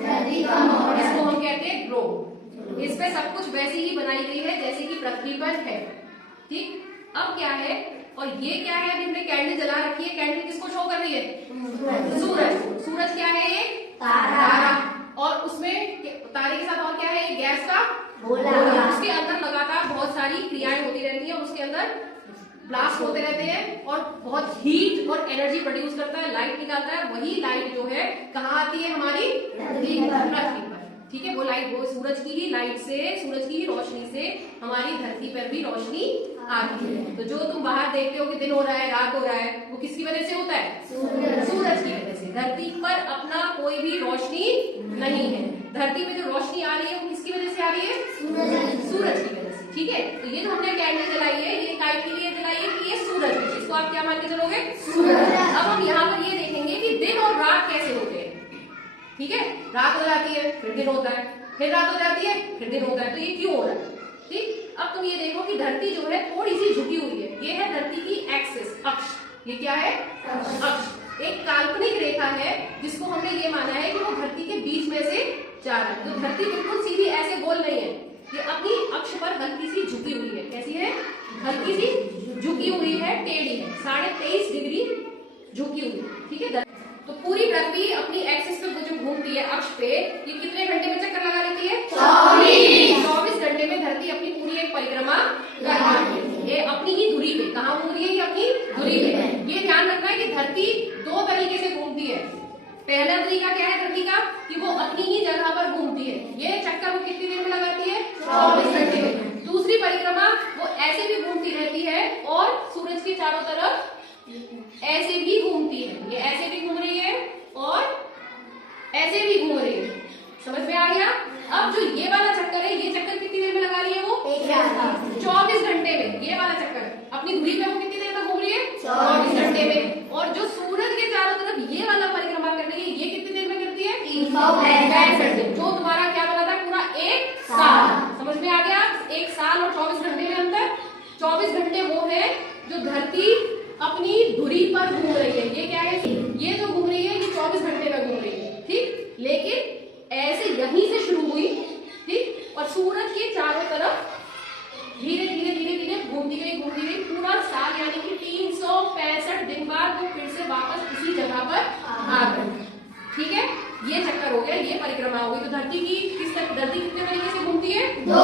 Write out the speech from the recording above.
धरती का मॉडल, इसको हम कहते हैं ग्लोब। इस पे सब कुछ वैसी ही बनाई गई है जैसे कि पृथ्वी पर है। ठीक, अब क्या है, और ये क्या है, अभी हमने कैंडल जला रखी है। कैंडल किसको शो कर रही है? सूरज। सूरज क्या है? ये तारा। और उसमें तारे के साथ और क्या है? ये गैस का गोला। उसके अंदर लगातार बहुत सारी क्रियाएं होती रहती है और उसके अंदर ब्लास्ट होते रहते हैं और बहुत हीट और एनर्जी प्रोड्यूस करता है, लाइट निकालता है। वही लाइट जो है कहाँ आती है? हमारी पृथ्वी पर। ठीक है, वो लाइट, वो सूरज की ही लाइट से, सूरज की ही रोशनी से हमारी धरती पर भी रोशनी आती है। तो जो तुम बाहर देखते हो कि दिन हो रहा है, रात हो रहा है, वो किसकी वजह से होता है? सूरज की वजह से। धरती पर अपना कोई भी रोशनी नहीं है। धरती में जो रोशनी आ रही है वो किसकी वजह से आ रही है? सूरज की वजह से। ठीक है, तो ये जो हमने कैंडल जलाई है, ये काहे के लिए जलाई है? कि ये सूरज है। इसको आप क्या मान के चलोगे? सूरज। अब हम यहाँ पर ये देखेंगे कि दिन और रात कैसे होते हैं। ठीक है, रात हो जाती है फिर दिन होता है, फिर रात हो जाती है फिर दिन होता है। तो ये क्यों हो रहा है? ठीक, अब तुम ये देखो कि धरती जो है थोड़ी सी झुकी हुई है। ये है धरती की एक्सिस, अक्ष। ये क्या है? अक्ष। एक काल्पनिक रेखा है जिसको हमने ये माना है कि वो धरती के बीच में से जा रहा है। तो धरती बिल्कुल सीधी ऐसे गोल नहीं है, ये अपनी अक्ष पर हल्की सी झुकी हुई है। कैसी है? हल्की सी झुकी हुई है, टेढ़ी है, 23.5 डिग्री झुकी हुई। ठीक है, तो पूरी पृथ्वी अपनी एक्सिस पे जो घूमती है, अक्ष पे, ये कितने घंटे में चक्कर लगा लेती है? 24 घंटे में धरती अपनी पूरी एक परिक्रमा करती है। ये अपनी ही धुरी पे, कहाँ घूम रही है? ये अपनी धुरी पे। ये ध्यान रखना है कि धरती दो तरीके से घूमती है। पहला तरीका क्या है धरती का? कि वो अपनी ही जगह पर घूमती है। ये चक्कर वो कितनी देर में लगाती है? 24 घंटे में। दूसरी परिक्रमा वो ऐसे भी घूमती रहती है और सूरज के चारों तरफ ऐसे भी घूमती है। ये ऐसे भी घूम रही है और ऐसे भी घूम रही है। समझ में आ गया? अब जो ये वाला चक्कर है, ये चक्कर कितनी देर में लगा रही है? वो 24 घंटे में। ये वाला चक्कर अपनी धुरी पे वो कितनी देर में घूम रही है? 24 घंटे में। और जो सूरज के चारों तरफ ये वाला परिक्रमा कर रही है, ये कितनी देर में करती है? 365 घंटे। जो तुम्हारा क्या बना था? पूरा एक साल। समझ में आ गया? एक साल और 24 घंटे में अंतर। 24 घंटे वो है जो धरती अपनी धुरी पर घूम रही है। ये क्या है? ये जो घूम रही है ये 24 घंटे में घूम रही है। ठीक, लेकिन ऐसे यहीं से शुरू हुई, ठीक, और सूरज के चारों तरफ धीरे धीरे धीरे धीरे घूमती गई पूरा साल, यानी कि 365 दिन बाद वो फिर से वापस उसी जगह पर आ गई। ठीक है, ये चक्कर हो गया, ये परिक्रमा हो गई। तो धरती की धरती कितने तरीके से घूमती है? 2